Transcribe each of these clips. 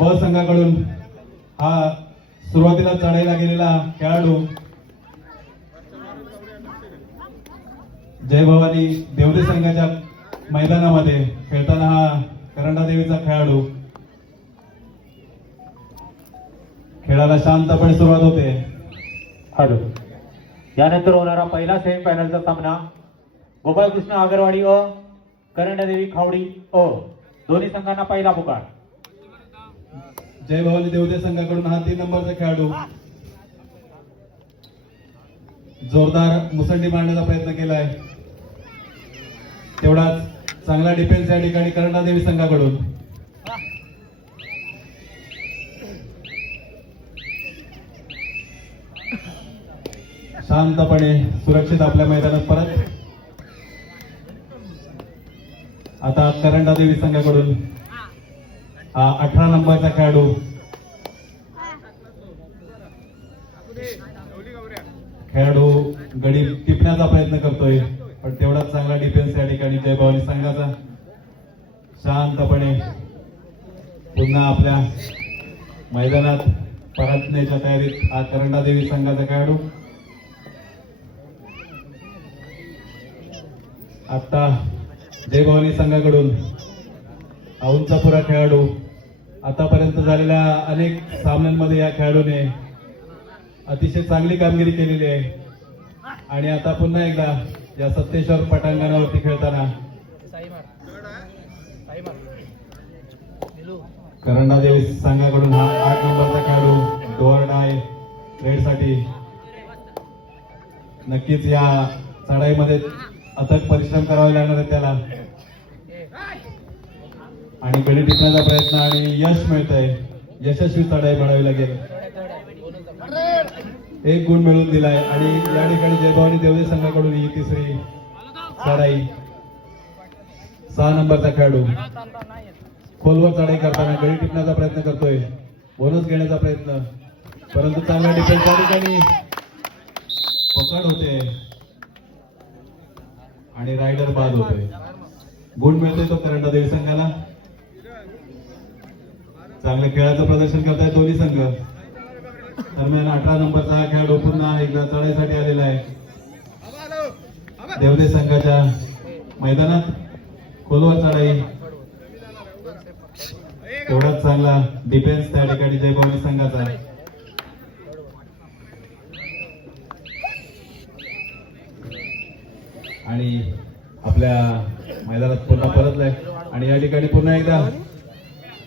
ब संघाकडून हा सुरुवातीला चढायला गेलेला खेळाडू जय भवानी देवदे संघाच्या मैदानामध्ये खेळताना हा करंडा देवीचा खेळाडू खेळाला शांतपणे सुरुवात होते. हॅलो. यानंतर होणारा पहिला सेमी फायनलचा सामना गोपाळकृष्ण आगरवाडी अ करंडादेवी खावडी अ दोन्ही संघांना पहिला पुकार. जय भवानी देवदे संघाकडून हा तीन नंबरचा खेळाडू. जोरदार मुसंडी मारण्याचा प्रयत्न केलाय. तेवढाच चांगला डिफेन्स या ठिकाणी कर्णादेवी देवी संघाकडून. शांतपणे सुरक्षित आपल्या मैदानात परत. आता करंडादेवी संघाकडून. अठरा नंबरचा खेळाडू खेळाडू गडी टिपण्याचा प्रयत्न करतोय पण तेवढाच चांगला डिफेन्स या ठिकाणी जय भवानी संघाचा शांतपणे पुन्हा आपल्या मैदानात परतण्याच्या तयारीत हा करंडा देवी संघाचा खेळाडू आता जय भवानी संघाकडून हा उंचापुरा खेळाडू. आतापर्यंत झालेल्या अनेक सामन्यांमध्ये या खेळाडूने अतिशय चांगली कामगिरी केलेली आहे. आणि आता पुन्हा एकदा या सत्तेश्वर पटांगणावरती खेळताना. करंडा देवी संघाकडून हा आठ नंबरचा खेळाडू डोरडाय खेळसाठी नक्कीच या चढाईमध्ये अथक परिश्रम करावे लागणार आहे त्याला. आणि गडी टिकण्याचा प्रयत्न आणि यश मिळत आहे यशस्वी चढाई म्हणावी लागेल एक गुण मिळवून दिलाय. आणि या ठिकाणी जयभवानी देवदे संघाकडून ही तिसरी चढाई. सहा नंबरचा खेळाडू. खोलवर चढाई करताना गडी टिपण्याचा प्रयत्न करतोय. बोनस घेण्याचा प्रयत्न. परंतु चांगला डिफेन्स त्या ठिकाणी पकड होते. आणि रायडर बाद होतोय गुण मिळतोय तो करंडा देवी संघाला. चांगलं खेळाचं प्रदर्शन करताय दोन्ही संघ. दरम्यान अठरा नंबरचा हा खेळाडू पुन्हा एकदा चढाईसाठी आलेला आहे. देवदे संघाच्या मैदानात खोलवर चढाई. तेवढाच चांगला डिफेन्स त्या ठिकाणी जयभवानी संघाचा आणि आपल्या मैदानात पुन्हा परतलाय. आणि या ठिकाणी पुन्हा एकदा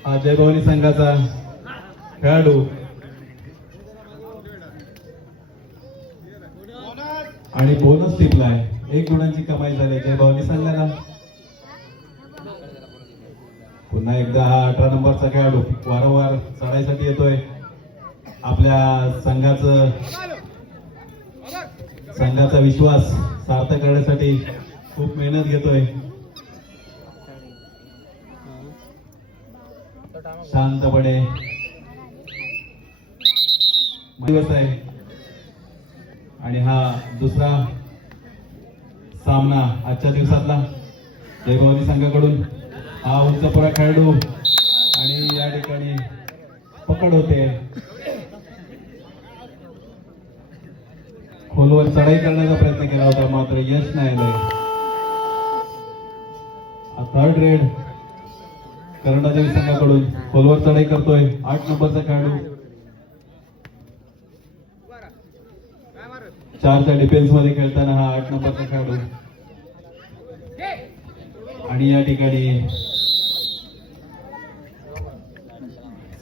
हा जयभवानी संघाचा खेळाडू. आणि बोनस टिपलाय एक गुणांची कमाई झाली जयभवानी संघाला. पुन्हा एकदा हा अठरा नंबरचा खेळाडू वारंवार चढायसाठी येतोय. आपल्या संघाचं संघाचा विश्वास सार्थ करण्यासाठी खूप मेहनत घेतोय. शांतपणे. दिवस आहे. आणि हा दुसरा सामना आजच्या दिवसातला. जयभवानी संघाकडून. हा उंचपुरा खेळाडू. आणि या ठिकाणी पकड होते. खोलवर चढाई करण्याचा प्रयत्न केला होता मात्र यश नाही आलंय. थर्ड रेड करंडादेवी संघाकडून खोलवर चढाई करतोय. आठ नंबरचा खेळाडू. चारच्या डिफेन्समध्ये खेळताना हा आठ नंबरचा खेळाडू. आणि या ठिकाणी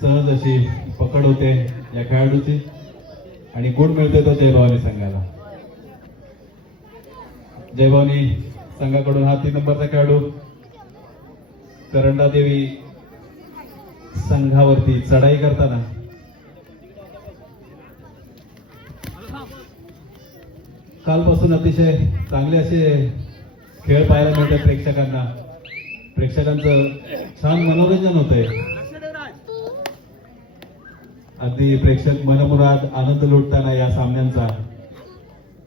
सहज अशी पकड होते या खेळाडूची. आणि गुण मिळते तो जयभवानी संघाला. जयभवानी संघाकडून हा तीन नंबरचा खेळाडू. करंडादेवी संघावरती चढाई करताना. कालपासून अतिशय चांगले असे खेळ पाहायला मिळतात प्रेक्षकांना. प्रेक्षकांचं छान मनोरंजन होतंय. अगदी प्रेक्षक मनमुराद आनंद लुटताना या सामन्यांचा.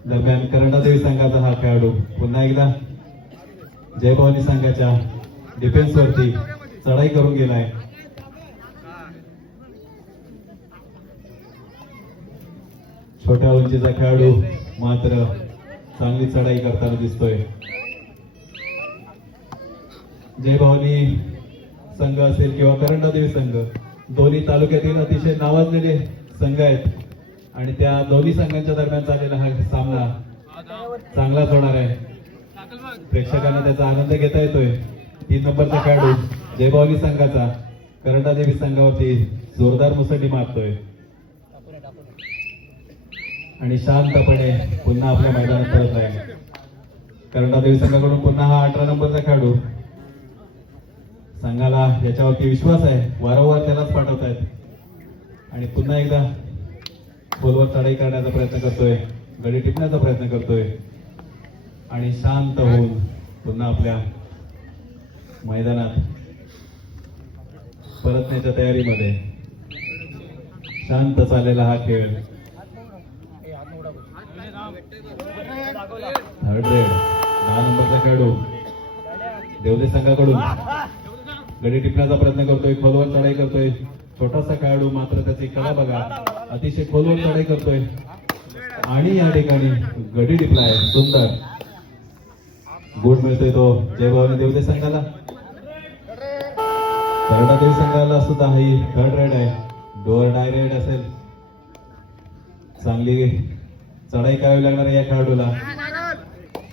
दरम्यान करंडादेवी संघाचा हा खेळाडू. पुन्हा एकदा जयभवानी संघाच्या डिफेन्सवरती चढाई करून गेलाय. छोट्या उंचीचा खेळाडू मात्र चांगली चढाई करताना दिसतोय. जयभावनी संघ असेल किंवा करंडादेवी संघ दोन्ही तालुक्यातील अतिशय नावाजलेले संघ आहेत. आणि त्या दोन्ही संघांच्या दरम्यान चाललेला हा सामना चांगलाच होणार आहे. प्रेक्षकांना त्याचा आनंद घेता येतोय. तीन नंबरचा खेळाडू जयभवानी संघाचा करंडादेवी संघावरती जोरदार मुसंडी मारतोय. आणि शांतपणे पुन्हा आपल्या मैदानात परत आहे. करंडादेवी संघाकडून पुन्हा हा अठरा नंबरचा खेळाडू. संघाला याच्यावरती विश्वास आहे. वारंवार त्यालाच पाठवत आहेत. आणि पुन्हा एकदा खोलवर चढाई करण्याचा प्रयत्न करतोय. गडी टिपण्याचा प्रयत्न करतोय. आणि शांत होऊन पुन्हा आपल्या मैदानात. परतण्याच्या तयारीमध्ये. शांत चाललेला हा खेळ. Third raid. दहा नंबरचा खेळाडू. देवदे संघाकडून. गडी टिपण्याचा प्रयत्न करतोय. खोलवर चढाई करतोय. छोटासा खेळाडू मात्र त्याची कला बघा. अतिशय खोलवर चढाई करतोय. आणि या ठिकाणी गडी टिपलाय. सुंदर. गुड मिळतोय तो. जयभवानी देवदे संघाला. करडा संघाला सुद्धा ही थर्ड रेड आहे. डोअर डाय रेड असेल. चांगली चढाई करावी लागणार या खेळाडूला.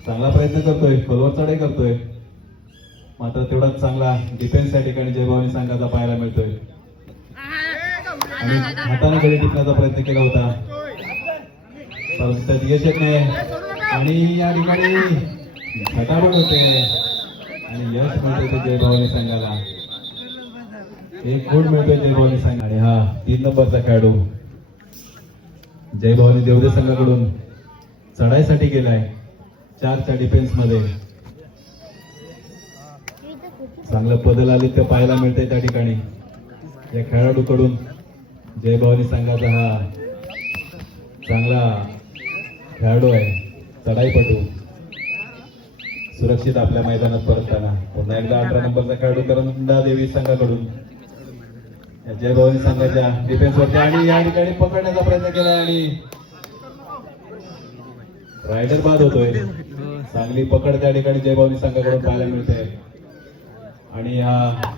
चांगला प्रयत्न करतोय. खोलवर चढाई करतोय. मात्र तेवढाच चांगला डिफेन्स या ठिकाणी जयभावनी संघाचा पाहायला मिळतोय. आणि हाताने गडी टिपण्याचा प्रयत्न केला होता. त्यात यश येत नाही आणि या ठिकाणी खटाबट होते. आणि यश म्हणते जयभावनी संघाला. एक गुण मिळतोय जयभवानी संघ आणि हा तीन नंबरचा खेळाडू. जयभवानी देवदे संघाकडून चढाईसाठी गेलाय. चारच्या डिफेन्समध्ये चांगलं बदल आले ते पाहायला मिळते त्या ठिकाणी. या खेळाडूकडून जयभावनी संघाचा हा चांगला खेळाडू आहे. चढाईपटू. सुरक्षित आपल्या मैदानात परतताना. पुन्हा एकदा अठरा नंबरचा खेळाडू करंदा देवी संघाकडून. जयभवानी संघाच्या डिफेन्स वरती आणि या ठिकाणी पकडण्याचा प्रयत्न केला आणि रायडर बाद होतोय. चांगली पकड त्या ठिकाणी जयभवानी संघाकडून पाहायला मिळते. आणि हा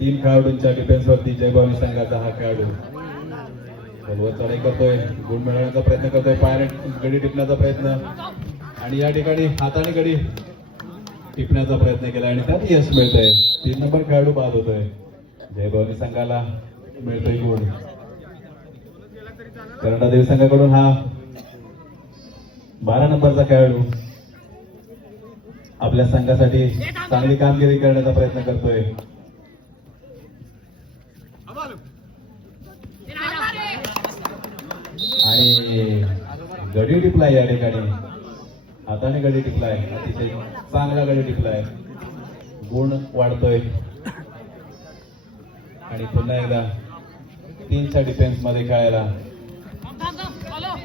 तीन खेळाडूंच्या डिफेन्स वरती जयभवानी संघाचा हा खेळाडू. बलवत चढाई करतोय. गुण मिळवण्याचा प्रयत्न करतोय. पायाने गडी टिपण्याचा प्रयत्न. आणि या ठिकाणी हाताने गडी टिपण्याचा प्रयत्न केला आणि त्यात यश मिळतंय. तीन नंबर खेळाडू बाद होतोय. जयभवानी संघाला मिळतोय गुण करंडादेवी संघाकडून हा बारा नंबरचा खेळाडू आपल्या संघासाठी चांगली कामगिरी करण्याचा प्रयत्न करतोय. आणि गडी टिपलाय या ठिकाणी. हाताने गडी टिपलाय. अतिशय चांगला गडी टिपलाय. गुण वाढतोय. आणि पुन्हा एकदा तीनच्या डिफेन्समध्ये खेळायला.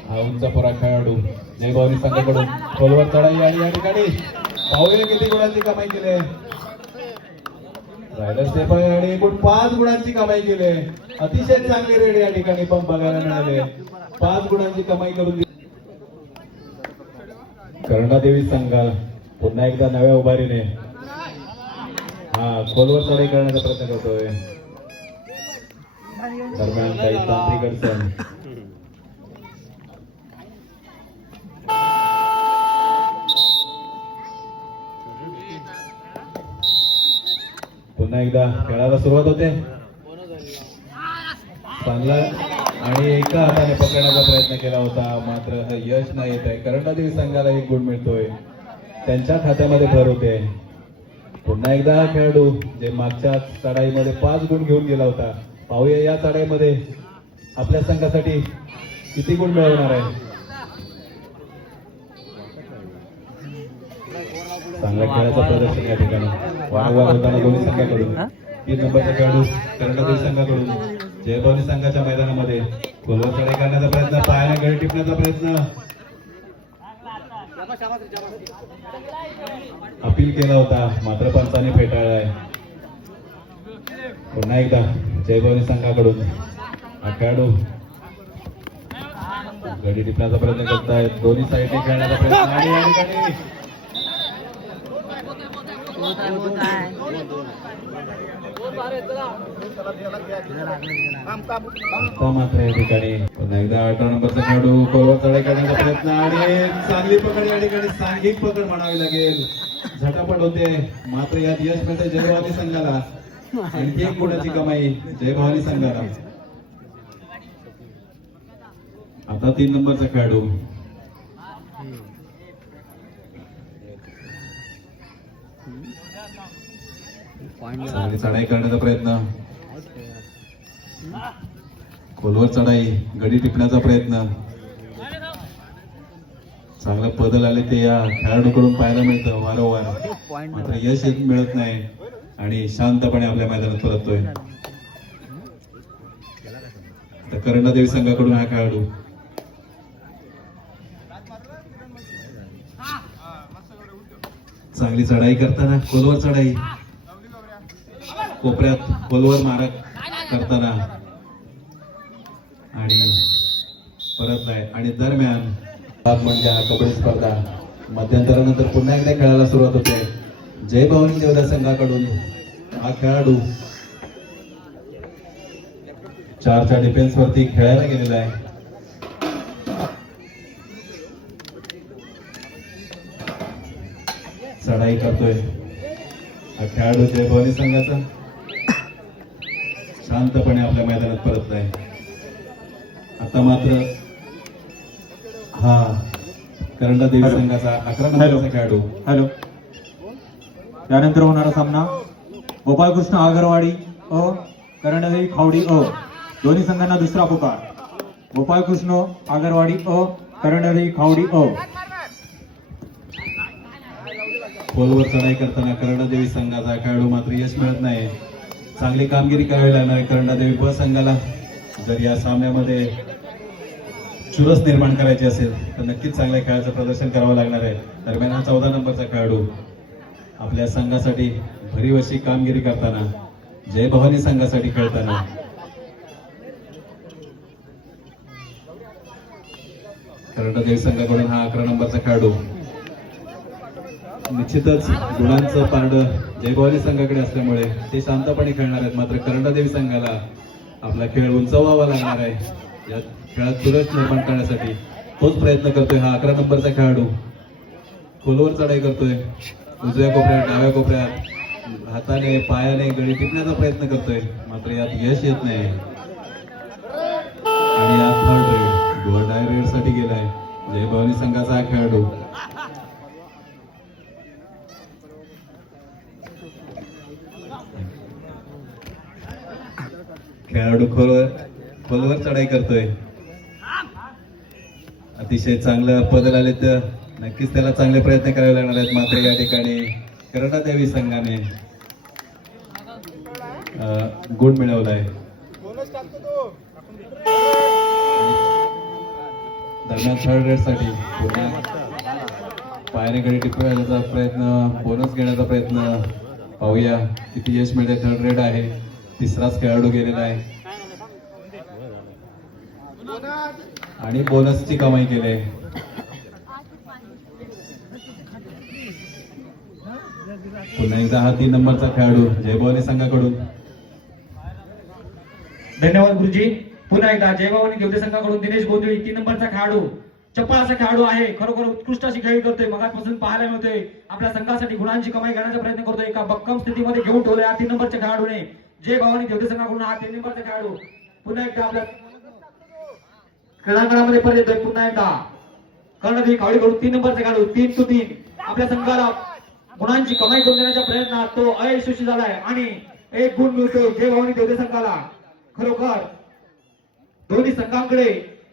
हा उंचापुरा खेळाडू जयभावनी संघाकडून. खोलवर चढाई आणि या ठिकाणी पाहुणे किती गुणांची कमाई केली आहे? रायडर स्टेप आणि एकूण पाच गुणांची कमाई केली आहे. अतिशय चांगली रेड या ठिकाणी पण बघायला मिळाले पाच गुणांची कमाई करून दिली. करणादेवी संघा पुन्हा एकदा नव्या उभारीने हा खोलवर चढाई करण्याचा प्रयत्न करतोय. दरम्यान काही तांत्रिक अडचण. पुन्हा एकदा खेळाला सुरुवात होते. चांगला आणि एका हाताने पकडण्याचा प्रयत्न केला होता मात्र यश नाही येत आहे करंडादेवी संघाला एक गुण मिळतोय. त्यांच्या खात्यामध्ये भर होते. पुन्हा एकदा हा खेळाडू जे मागच्या चढाईमध्ये पाच गुण घेऊन गेला होता. पाहूया या चढाईमध्ये आपल्या संघासाठी किती गुण मिळवणार आहे? चांगल्या खेळाचं प्रदर्शन या ठिकाणी. वारंवार होताना दोन्ही संघाकडून. तीन नंबरचा खेळाडू कर्नाटक संघाकडून. जयभवानी संघाच्या मैदानामध्ये. खोलवर चढाई करण्याचा प्रयत्न पायाने गडी टिपण्याचा प्रयत्न. अपील केला होता मात्र पंचाने फेटाळलाय. पुन्हा एकदा. जयभवानी संघाकडून. हा खेळाडू गडी टिपण्याचा प्रयत्न आहेत दोन्ही साईडने खेळण्याचा प्रयत्न आणि या ठिकाणी मात्र या ठिकाणी पुन्हा एकदा अठरा नंबरचा खेळाडू कोरवर चढाई करण्याचा प्रयत्न आणि चांगली पकड या ठिकाणी सांघिक पकड म्हणावी लागेल. झटापट होते. मात्र यात यश मिळते जयभवानी संघाला. आणखी एक गुणाची कमाई? जयभवानी संघाला. आता तीन नंबरचा खेळाडू. चांगली चढाई करण्याचा प्रयत्न. खोलवर चढाई गडी टिपण्याचा प्रयत्न. चांगलं पदल आले ते या खेळाडूकडून पाहायला मिळतं वारंवार. मात्र यश मिळत नाही. आणि शांतपणे आपल्या मैदानात परततोय. तर कर्णदेवी संघाकडून हा खेळाडू. चांगली चढाई करताना खोलवर चढाई. कोपऱ्यात खोलवर मारक करताना. आणि परत नाही आणि दरम्यान म्हणजे हा कबड्डी स्पर्धा. मध्यंतरानंतर पुन्हा एकदा खेळायला सुरुवात होते. जय भवानी देवदा संघाकडून हा खेळाडू चारच्या डिफेन्स वरती खेळायला गेलेला आहे. चढाई करतोय. हा खेळाडू जय भवानी संघाचा शांतपणे आपल्या मैदानात परत आहे. आता मात्र हा करंडा देवी संघाचा अकरा नंबरचा खेळाडू. हॅलो. त्यानंतर होणारा सामना गोपाळकृष्ण आगरवाडी अ कर्णदेवी खावडी अ. दोन्ही संघांना दुसरा पुकार. गोपाळकृष्ण आगरवाडी अ कर्णदेवी खावडी अ. खोलवर चढाई करताना कर्णदेवी संघाचा खेळाडू मात्र यश मिळत नाही. चांगली कामगिरी करावी लागणार आहे करंडा ब संघाला जर या सामन्यामध्ये चुरस निर्माण करायची असेल तर नक्कीच चांगल्या खेळाचं प्रदर्शन करावं लागणार आहे. दरम्यान हा चौदा नंबरचा खेळाडू आपल्या संघासाठी भरीव अशी कामगिरी करताना जय भवानी संघासाठी खेळताना. कर्णदेव संघाकडून हा अकरा नंबरचा खेळाडू. निश्चितच गुणांचं पारड जयभवानी संघाकडे असल्यामुळे ते शांतपणे खेळणार आहेत. मात्र कर्णदेवी संघाला आपला खेळ उंचवावा लागणार आहे. या खेळात सुरस निर्माण करण्यासाठी तोच प्रयत्न करतोय हा अकरा नंबरचा खेळाडू. खोलवर चढाई करतोय. उजव्या कोपऱ्यात डाव्या कोपऱ्यात हाताने पायाने गडी टिपण्याचा प्रयत्न करतोय. मात्र यात यश येत नाही. आणि या थर्ड रेड रेडसाठी गेलाय. जयभवानी संघाचा हा खेळाडू. खेळाडू खोलवर खोलवर चढाई करतोय. अतिशय चांगलं पदल आले तर नक्कीच त्याला चांगले प्रयत्न करावे लागणार आहेत मात्र या ठिकाणी करंडादेवी संघाने अं, गुण मिळवलाय. दरम्यान थर्ड रेडसाठी पायाने गडी टिपण्याचा प्रयत्न बोनस घेण्याचा प्रयत्न. पाहूया किती यश मिळते थर्ड रेड आहे. तिसराच खेळाडू गेलेला आहे. आणि बोनसची कमाई केली आहे. पुन्हा एकदा हा तीन नंबरचा खेळाडू जयभवानी संघाकडून. धन्यवाद गुरुजी. पुन्हा एकदा जयभावानी देवते संघाकडून दिनेश गोंधळी तीन नंबरचा खेळाडू. चप्पल असा खेळाडू आहे. खरोखर उत्कृष्ट अशी खेळी करतोय. मगापासून पाहायला मिळतोय. आपल्या संघासाठी गुणांची कमाई करण्याचा प्रयत्न करतोय. एका भक्कम स्थितीमध्ये घेऊन ठेवलं या तीन नंबरच्या खेळाडूने. जय भावानी देवते संघाकडून हा तीन नंबरचा खेळाडू. पुन्हा एकदा आपल्या क्रीडांगणामध्ये परत येतोय. पुन्हा एकदा कर्णधी कर्णदेवी खावडीकडून तीन नंबरचा खेळाडू. तीन टू तीन. आपल्या संघाला गुणांची कमाई करून देण्याच्या प्रयत्नात तो अयशस्वी झालाय. आणि एक गुण मिळतो जय भवानी देवते संघाला. खरोखर दोन्ही संघांकडे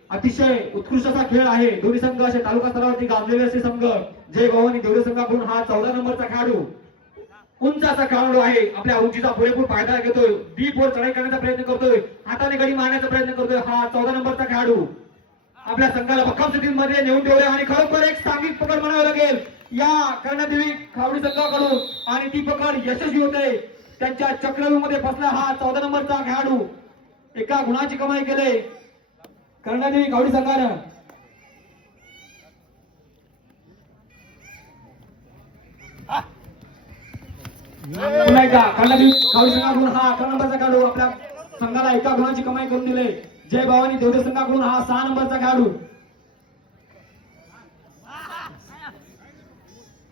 अतिशय उत्कृष्ट असा खेळ आहे. दोन्ही संघ असे तालुका स्तरावरती गाजलेले असे संघ. जय भवानी देवरे संघाकडून हा चौदा नंबरचा खेळाडू उंच असा खेळाडू आहे. आपल्या उंचीचा पुरेपूर फायदा घेतोय. डीप वर चढाई करण्याचा प्रयत्न करतोय. हाताने गडी मारण्याचा प्रयत्न करतोय हा चौदा नंबरचा खेळाडू. आपल्या संघाला भक्कम स्थितीमध्ये नेऊन ठेवले आणि खरोखर एक सांघिक पकड म्हणावं लागेल. या कर्णदेवी खावडी संघाकडून आणि ती पकड यशस्वी होते. त्यांच्या चक्रव्यू मध्ये बसला हा चौदा नंबरचा खेळाडू. एका गुणाची कमाई केले. कर्णदेवी खावडी संघानं. संघाला एका गुणाची कमाई करून दिले. जय भवानी देवदेव संघाकडून हा सहा नंबरचा खेळाडू.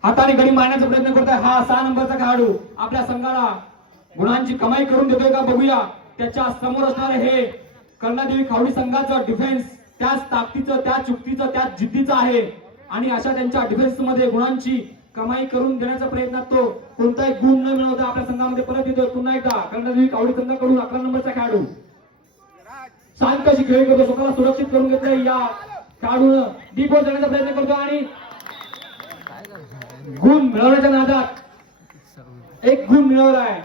हाताने गडी मारण्याचा प्रयत्न करतोय. हा सहा नंबरचा खेळाडू आपल्या संघाला गुणांची कमाई करून देतोय का बघूया. त्याच्यासमोर असणारे हे कर्णादेवी खावडी संघाचं डिफेन्स त्याच ताकदीचं त्याच चुकतीचं त्याच जिद्दीचं आहे. आणि अशा त्यांच्या डिफेन्समध्ये गुणांची कमाई करून देण्याचा प्रयत्न तो कोणताही गुण न मिळवता आपल्या संघामध्ये परत येतोय. पुन्हा एकदा कर्णादेवी कावडी संघाकडून अकरा नंबरचा खेळाडू. शांत अशी खेळी करतो स्वतःला सुरक्षित करून घेतोय या खेळाडून. डीपोर जाण्याचा प्रयत्न करतो आणि गुण मिळवण्याच्या नादात एक गुण मिळवलाय.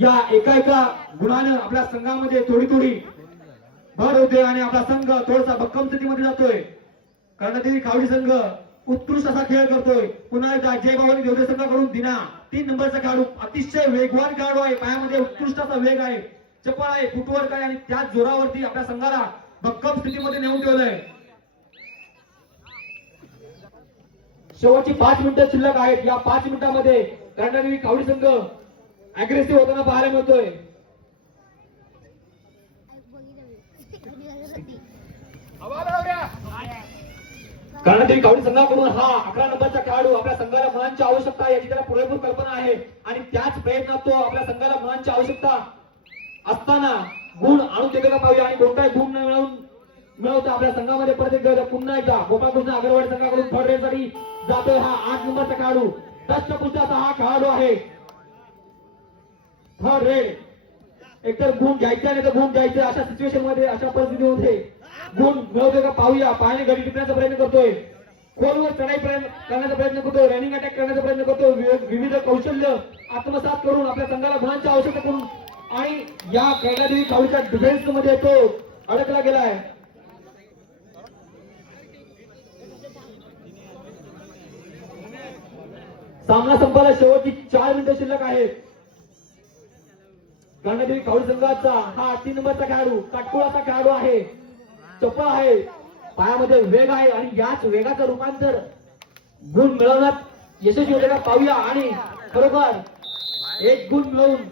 या एका एका गुणानं आपल्या संघामध्ये थोडी थोडी भर होते आणि आपला संघ थोडासा भक्कम स्थितीमध्ये जातोय. कर्णदेवी खावडी संघ उत्कृष्ट असा खेळ करतोय. पुन्हा एकदा जय भवानी देवदे संघाकडून दिना. तीन नंबरचा खेळाडू अतिशय वेगवान खेळाडू आहे. पायामध्ये उत्कृष्ट असा वेग आहे. चपळ आहे फुटवर्क आहे आणि त्याच जोरावरती आपल्या संघाला भक्कम स्थितीमध्ये नेऊन ठेवलंय. शेवटची पाच मिनिटं शिल्लक आहेत. या पाच मिनिटांमध्ये कर्णदेवी खावडी संघ अग्रेसिव्ह होताना पाहायला मिळतोय. कर्णदेवी खावडी संघाकडून हा अकरा नंबरचा खेळाडू आपल्या संघाला मुलांची आवश्यकता आहे याची त्याला पुरेपूर कल्पना आहे. आणि त्याच प्रयत्नात तो आपल्या संघाला मुलांची आवश्यकता असताना गुण आणून का पाहूया. आणि कोणताही गुण न मिळवून मिळवतो. आपल्या संघामध्ये परत एकदा पुन्हा एकदा गोपाळकृष्ण अगरवाडी संघाकडून थर्ड रेड जातोय हा आठ नंबरचा खेळाडू. दष्टपुष्टाचा हा खेळाडू आहे. थर्ड रेड एकतर गुण घ्यायचा नाही तर गुण घ्यायचं अशा सिच्युएशनमध्ये अशा परिस्थितीमध्ये गुण मिळवतोय का पाहूया. पाहणे घडी टिपण्याचा प्रयत्न करतोय. खोलवर चढाई करण्याचा प्रयत्न करतो रनिंग अटॅक करण्याचा प्रयत्न करतो विविध कौशल्य आत्मसात करून आपल्या संघाला गुणांची आवश्यकता करून आणि या कर्णादेवी खाऊच्या डिफेन्समध्ये तो अडकला गेलाय. सामना संपायला शेवटची चार मिनिटं शिल्लक आहेत. कर्णदेवी कावळी संघाचा हा तीन नंबरचा खेळाडू काटकुळाचा खेळाडू आहे. चपळ आहे. पायामध्ये वेग आहे आणि याच वेगाचं रूपांतर गुण मिळवण्यात यशस्वी होते पाहूया. आणि खरोखर एक गुण मिळवून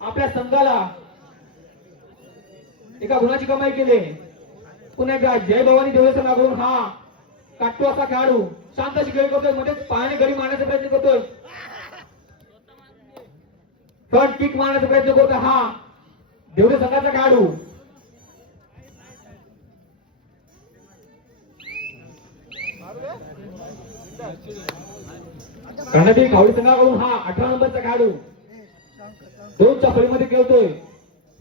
आपल्या संघाला एका गुणाची कमाई केली. पुन्हा एकदा जय भवानी देवळे संघाकडून हा काटू असा खेळाडू शांत अशी करतोयमध्ये पाणी घरी मारण्याचा प्रयत्न करतोय. पण किक मारण्याचा प्रयत्न करतोय हा. देवळे संघाचा काढू कर्णदेवी खावडी संघाकडून हा अठरा नंबरचा खेळाडू. दोन चपळीमध्ये खेळतोय.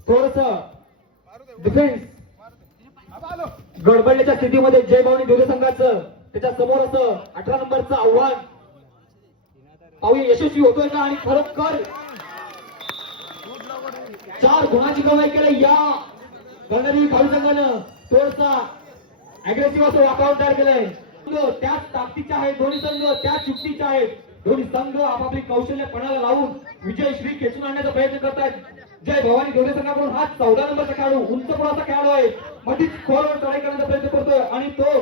थोडस डिफेन्स गडबडल्याच्या स्थितीमध्ये जय भावनी देवळे संघाचं त्याच्यासमोर असं अठरा नंबरचं आव्हान. पाहूया यशस्वी होतोय का आणि खरोखर चार गुणाची कमाई केली या गणरी खाऊ संघानं थोडसा अग्रेसिव्ह असं वातावरण तयार केलंय. त्याच ताकदीचे आहेत दोन्ही संघ त्याच युक्तीचे आहेत. दोन्ही संघ आपापली कौशल्य पणाला लावून विजय श्री खेचून आणण्याचा प्रयत्न करतायत. जय भवानी दोन्ही संघाकडून हा चौदा नंबरचा खेळाडू उंच पुढाचा खेळाडू आहे. मधीच खोलवर चढाई करण्याचा प्रयत्न करतोय आणि तो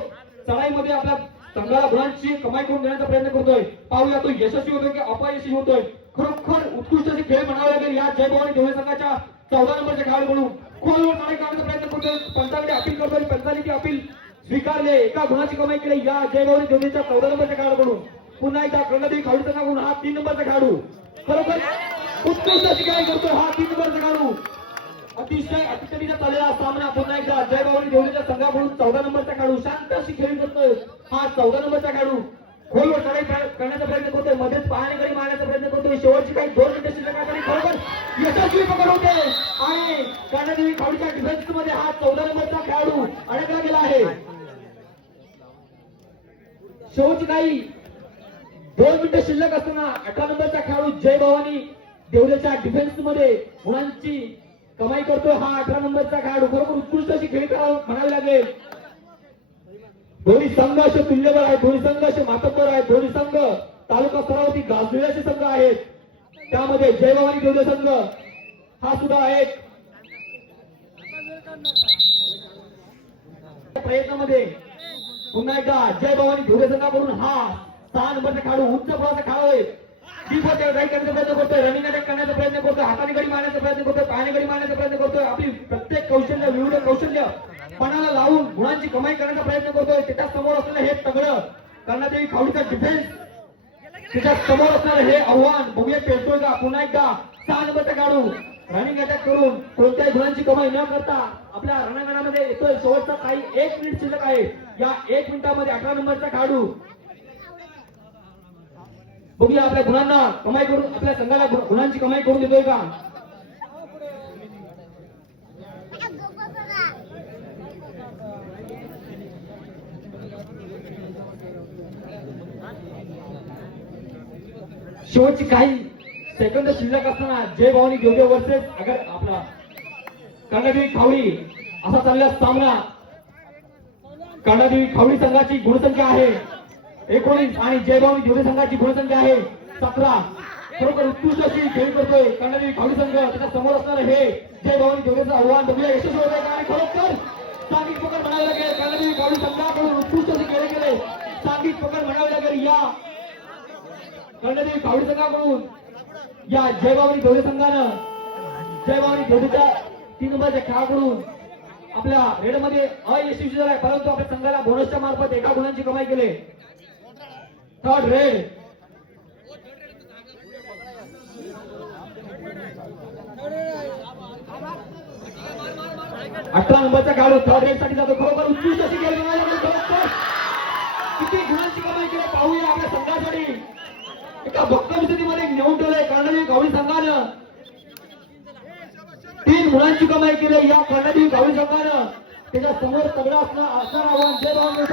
चढाईमध्ये आपल्या संघाला गुणांची कमाई करून देण्याचा प्रयत्न करतोय. पाहूया तो यशस्वी होतोय की अपयशी होतोय. खरोखर उत्कृष्ट असे खेळ म्हणावे लागेल या जय भवानी देवळे संघाच्या चौदा नंबरच्या म्हणून. खोलवर चढाई करण्याचा प्रयत्न करतोय? पंचाकडे अपील करतोय पंचाने ती अपील स्वीकारले. एका गुणाची कमाई केली या जय भवानी देवळीच्या चौदा नंबरच्या म्हणून. पुन्हा एकदा कर्णदेवी खावडी संघाकडून हा तीन नंबरचा खेळाडू. खरोखर उत्कृष्ट अशी खेळी करतोय हा तीन नंबरचा खेळाडू. अतिशय अतिशय चाललेला सामना. पुन्हा एकदा अजय भवानी देवळीच्या संघाकडून चौदा नंबरचा काढू. शांत अशी खेळी करतोय हा चौदा नंबरचा काढू. खोलवर चढाई करण्याचा प्रयत्न करतोय. मध्येच पाहणे गडी मारण्याचा प्रयत्न करतोय. शेवटची काही दोन मिनिटं शिल्लक आहेत खरोखर यशस्वी पकड होते. आणि कर्णदेवी खाडूच्या डिफेन्समध्ये हा चौदा नंबरचा खेळाडू अडकला गेला आहे. शेवटची काही दोन मिनिटं शिल्लक असताना अठरा नंबरचा खेळाडू जय भवानी देवल्याच्या डिफेन्समध्ये मुलांची कमाई करतोय हा अठरा नंबरचा खेळाडू. बरोबर उत्कृष्ट अशी खेळी म्हणावी लागेल. दोन्ही संघ असे तुल्यबळ आहेत. दोन्ही संघ असे मातब्बर आहेत. दोन्ही संघ तालुका स्तरावरती गाजलेले असे संघ आहेत. त्यामध्ये जय भवानी देवले संघ. हा सुद्धा एक प्रयत्नामध्ये पुन्हा एकदा जय भवानी धुळे संघाकडून हा सहा नंबरचा खेळाडू उंच फळाचा खेळाडू आहे. डीप वर राईट करण्याचा प्रयत्न करतोय रनिंग अटॅक करण्याचा प्रयत्न करतोय हाताने गडी मारण्याचा प्रयत्न करतोय पायाने गडी मारण्याचा प्रयत्न करतोय आपली प्रत्येक कौशल्य विविध कौशल्य पणाला लावून गुणांची कमाई करण्याचा प्रयत्न करतोय त्याच्यासमोर असलेलं हे तगडं कर्णादेवी खावडीचा डिफेन्स त्याच्यासमोर असणारं हे आव्हान बघूया पेलतोय का पुन्हा एकदा सहा नंबरचा काढू रनिंग अटॅक करून कोणत्याही गुणांची कमाई न करता आपल्या रणांगणामध्ये येतोय. शेवटचा काही एक मिनिट शिल्लक आहे. या एक मिनिटामध्ये अठरा नंबरचा काढू. बघूया आपल्या गुणांना कमाई करून आपल्या संघाला गुणांची कमाई करून देतोय का? शेवटची काही सेकंद शिल्लक असताना जय भावनी देवदेव वर्सेस अगर आपला कर्णदेवी खावडी असा चालला सामना. कर्णदेवी खावडी संघाची गुणसंख्या आहे. एकोणीस आणि जय भवानी संघाची गुणसंख्या आहे. सतरा. खरोखर उत्कृष्ट अशी खेळी करतोय. कर्णादेवी खावडी संघ. त्याच्यासमोर असणार हे जय भवानी आव्हान. बघूया यशस्वी होत आहे आणि खरोखर सांघिक पकड म्हणावी लागेल. कर्णादेवी खावडी संघाकडून उत्कृष्ट अशी खेळी केले. सांघिक पकड म्हणावी लागेल या कर्णदेवी कावडी संघाकडून. या जयबावरी धोळे संघानं. जयबावरी धोळीच्या तीन नंबरच्या खेळाकडून आपल्या रेडमध्ये अयशस्वी झालाय. परंतु आपल्या संघाला बोनसच्या मार्फत एका गुणांची कमाई केली. थर्ड रेड अठरा नंबरचा खेळाडू थर्ड रेडसाठी जातो. खरोखर उत्कृष्ट अशी खेळ किती गुणांची कमाई केली. पाहूया आपल्या संघासाठी. एका भक्कम स्थितीमध्ये नेऊन ठेवलंय कर्णदेवी गावडी संघानं. तीन गुणांची कमाई केली या कर्णदेवी गावडी संघानं. त्याच्यासमोर तगडा असणार असणार आव्हान जय भाव या